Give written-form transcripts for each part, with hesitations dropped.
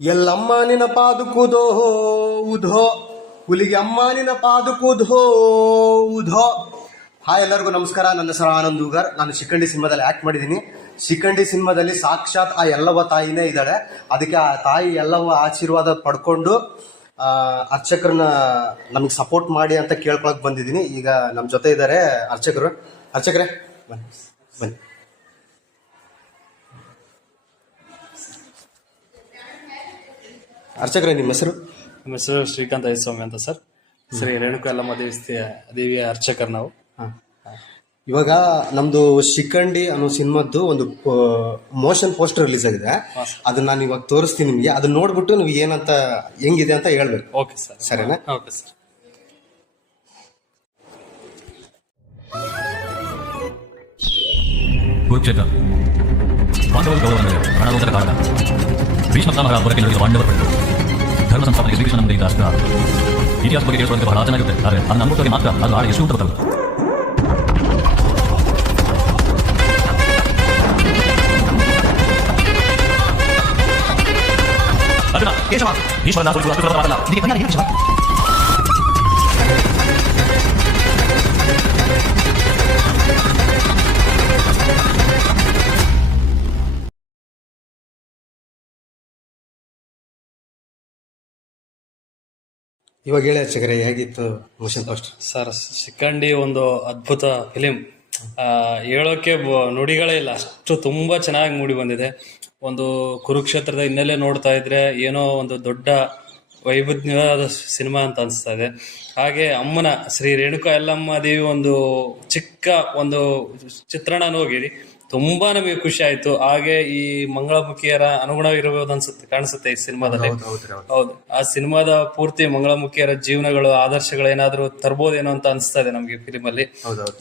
ಎಲ್ಲಮ್ಮ ನಿನ ಪಾದುಕುದೋ ಉಧೋ ಹುಲಿಗೆ ಅಮ್ಮ ನಿನ ಪಾದುಕುದೋ ಉಧೋ. ಹಾಯ್, ಎಲ್ಲರಿಗೂ ನಮಸ್ಕಾರ. ನನ್ನ ಹೆಸರು ಆನಂದ್ ಉಗರ್. ನಾನು ಶಿಖಂಡಿ ಸಿನಿಮಾದಲ್ಲಿ ಆ್ಯಕ್ಟ್ ಮಾಡಿದ್ದೀನಿ. ಶಿಖಂಡಿ ಸಿನಿಮಾದಲ್ಲಿ ಸಾಕ್ಷಾತ್ ಆ ಎಲ್ಲವ ತಾಯಿನೇ ಇದ್ದಾಳೆ. ಅದಕ್ಕೆ ಆ ತಾಯಿ ಎಲ್ಲವ ಆಶೀರ್ವಾದ ಪಡ್ಕೊಂಡು ಅರ್ಚಕರನ್ನ ನಮಗೆ ಸಪೋರ್ಟ್ ಮಾಡಿ ಅಂತ ಕೇಳ್ಕೊಳಕ್ ಬಂದಿದ್ದೀನಿ. ಈಗ ನಮ್ಮ ಜೊತೆ ಇದ್ದಾರೆ ಅರ್ಚಕರೇ ಬನ್ನಿ ಬನ್ನಿ. ಅರ್ಚಕರೇ, ನಿಮ್ಮ ಹೆಸರು? ನಮ್ಮ ಹೆಸರು ಶ್ರೀಕಾಂತ್ ಐಸ್ವಾಮಿ ಅಂತ ಸರ್. ಶ್ರೀ ರೇಣುಕಾ ಯಲ್ಲಮ್ಮ ದೇವಿಯ ಅರ್ಚಕರು ನಾವು. ಇವಾಗ ನಮ್ದು ಶಿಖಂಡಿ ಅನ್ನೋ ಸಿನಿಮಾದ್ದು ಒಂದು ಮೋಷನ್ ಪೋಸ್ಟರ್ ರಿಲೀಸ್ ಆಗಿದೆ. ಅದನ್ನ ನಾನು ಇವಾಗ ತೋರಿಸ್ತೀನಿ ನಿಮಗೆ. ಅದನ್ನ ನೋಡ್ಬಿಟ್ಟು ನೀವು ಏನಂತ ಹೆಂಗಿದೆ ಅಂತ ಹೇಳ್ಬೇಕು. Okay sir. ಸರಿನಾ? Okay sir. ಕುರುಕ್ಷೇತ್ರ ಪಾಂಡವರು ಗೌರವ ರಣರೋಧರ ಕಾರಣ ಭೀಷ್ಮತಾಮರ ಅಬ್ಬರಕ್ಕೆ ನಡೆಯುವ ಪಾಂಡವರ ಪಟ್ಟು ಧರ್ಮ ಸಂಸ್ಥಾಪನೆಗೆ ಶ್ರೀಕೃಷ್ಣ ನಮಗೆ ಅಷ್ಟ ಇತಿಹಾಸ ಬಗ್ಗೆ ಕೇಳಿಸೋದಕ್ಕೆ ಬಹಳ ಚೆನ್ನಾಗಿರುತ್ತೆ. ಆದರೆ ಅದನ್ನ ನಂಬುತ್ತವರಿಗೆ ಮಾತ್ರ ಅದು ಆಳ ಎಷ್ಟು ಅಂತ ಗೊತ್ತಾಗುತ್ತೆ. ಅದನ್ನ ಕೇಶವ ಈಶ್ವರನ ಕುರಿತು ಅಷ್ಟು ಮಾಡಲ್ಲ. ಇದಕ್ಕೆ ಪರಿಹಾರ ಏನು ಕೇಶವ? ಇವಾಗ ಹೇಳಿ ಅರ್ಚಕರೇ, ಹೇಗಿತ್ತು ಮೋಷನ್ ಪೋಸ್ಟರ್? ಸರ್, ಶಿಖಂಡಿ ಒಂದು ಅದ್ಭುತ ಫಿಲಿಂ. ಹೇಳೋಕೆ ನುಡಿಗಳೇ ಇಲ್ಲ, ಅಷ್ಟು ತುಂಬಾ ಚೆನ್ನಾಗಿ ಮೂಡಿ ಬಂದಿದೆ. ಒಂದು ಕುರುಕ್ಷೇತ್ರದ ಹಿನ್ನೆಲೆ ನೋಡ್ತಾ ಇದ್ರೆ ಏನೋ ಒಂದು ದೊಡ್ಡ ವೈವಿಧ್ಯವಾದ ಸಿನಿಮಾ ಅಂತ ಅನಿಸ್ತಾ ಇದೆ. ಹಾಗೆ ಅಮ್ಮನ ಶ್ರೀ ರೇಣುಕಾ ಯಲ್ಲಮ್ಮ ದೇವಿ ಒಂದು ಚಿಕ್ಕ ಒಂದು ಚಿತ್ರಣ ಹೋಗಿರಿ, ತುಂಬಾ ನಮಗೆ ಖುಷಿ ಆಯ್ತು. ಹಾಗೆ ಈ ಮಂಗಳಮುಖಿಯರ ಅನುಗುಣವಿರಬಹುದು ಅನ್ಸುತ್ತೆ, ಕಾಣಿಸುತ್ತೆ ಈ ಸಿನಿಮಾದಲ್ಲಿ. ಹೌದು, ಆ ಸಿನಿಮಾದ ಪೂರ್ತಿ ಮಂಗಳಮುಖಿಯರ ಜೀವನಗಳು, ಆದರ್ಶಗಳು ಏನಾದ್ರು ತರ್ಬೋದೇನೋ ಅಂತ ಅನಿಸ್ತಾ ಇದೆ ನಮಗೆ ಫಿಲಿಮ್ ಅಲ್ಲಿ.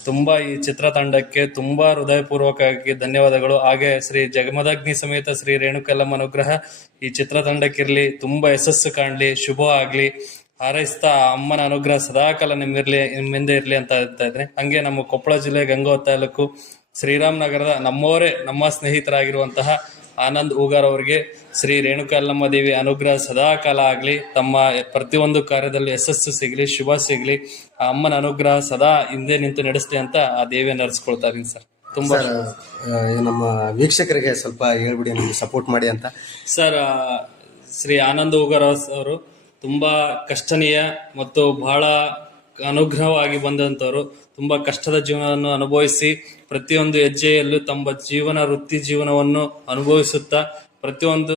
ತುಂಬಾ ಈ ಚಿತ್ರತಂಡಕ್ಕೆ ತುಂಬಾ ಹೃದಯಪೂರ್ವಕವಾಗಿ ಧನ್ಯವಾದಗಳು. ಹಾಗೆ ಶ್ರೀ ಜಗಮದಗ್ನಿ ಸಮೇತ ಶ್ರೀ ರೇಣುಕಾ ಯಲ್ಲಮ್ಮ ಅನುಗ್ರಹ ಈ ಚಿತ್ರತಂಡಕ್ಕಿರ್ಲಿ, ತುಂಬಾ ಯಶಸ್ಸು ಕಾಣ್ಲಿ, ಶುಭ ಆಗ್ಲಿ ಹಾರೈಸ್ತಾ ಅಮ್ಮನ ಅನುಗ್ರಹ ಸದಾಕಾಲ ನಿಮ್ಮಿಂದ ಇರ್ಲಿ ಅಂತ ಹೇಳ್ತಾ ಇದ್ರೆ. ಹಂಗೆ ನಮ್ಮ ಕೊಪ್ಪಳ ಜಿಲ್ಲೆ ಗಂಗಾವತಿ ತಾಲೂಕು ಶ್ರೀರಾಮನಗರದ ನಮ್ಮ ಸ್ನೇಹಿತರಾಗಿರುವಂತಹ ಆನಂದ್ ಉಗಾರ್ ಅವರಿಗೆ ಶ್ರೀ ರೇಣುಕಾ ಯಲ್ಲಮ್ಮ ದೇವಿ ಅನುಗ್ರಹ ಸದಾಕಾಲ ಆಗ್ಲಿ, ತಮ್ಮ ಪ್ರತಿಯೊಂದು ಕಾರ್ಯದಲ್ಲಿ ಯಶಸ್ಸು ಸಿಗ್ಲಿ, ಶುಭ ಸಿಗ್ಲಿ, ಆ ಅಮ್ಮನ ಅನುಗ್ರಹ ಸದಾ ಹಿಂದೆ ನಿಂತು ನಡೆಸ್ಲಿ ಅಂತ ಆ ದೇವಿಯನ್ನು ನಡೆಸ್ಕೊಳ್ತಾ ಇದೀನಿ ಸರ್. ತುಂಬಾ ನಮ್ಮ ವೀಕ್ಷಕರಿಗೆ ಸ್ವಲ್ಪ ಹೇಳ್ಬಿಡಿ, ನಮ್ಗೆ ಸಪೋರ್ಟ್ ಮಾಡಿ ಅಂತ. ಸರ್, ಶ್ರೀ ಆನಂದ್ ಉಗಾರ್ ಅವರು ತುಂಬಾ ಕಷ್ಟನೀಯ ಮತ್ತು ಬಹಳ ಅನುಗ್ರಹವಾಗಿ ಬಂದಂತವರು. ತುಂಬಾ ಕಷ್ಟದ ಜೀವನವನ್ನು ಅನುಭವಿಸಿ ಪ್ರತಿಯೊಂದು ಹೆಜ್ಜೆಯಲ್ಲೂ ತಮ್ಮ ವೃತ್ತಿ ಜೀವನವನ್ನು ಅನುಭವಿಸುತ್ತಾ ಪ್ರತಿಯೊಂದು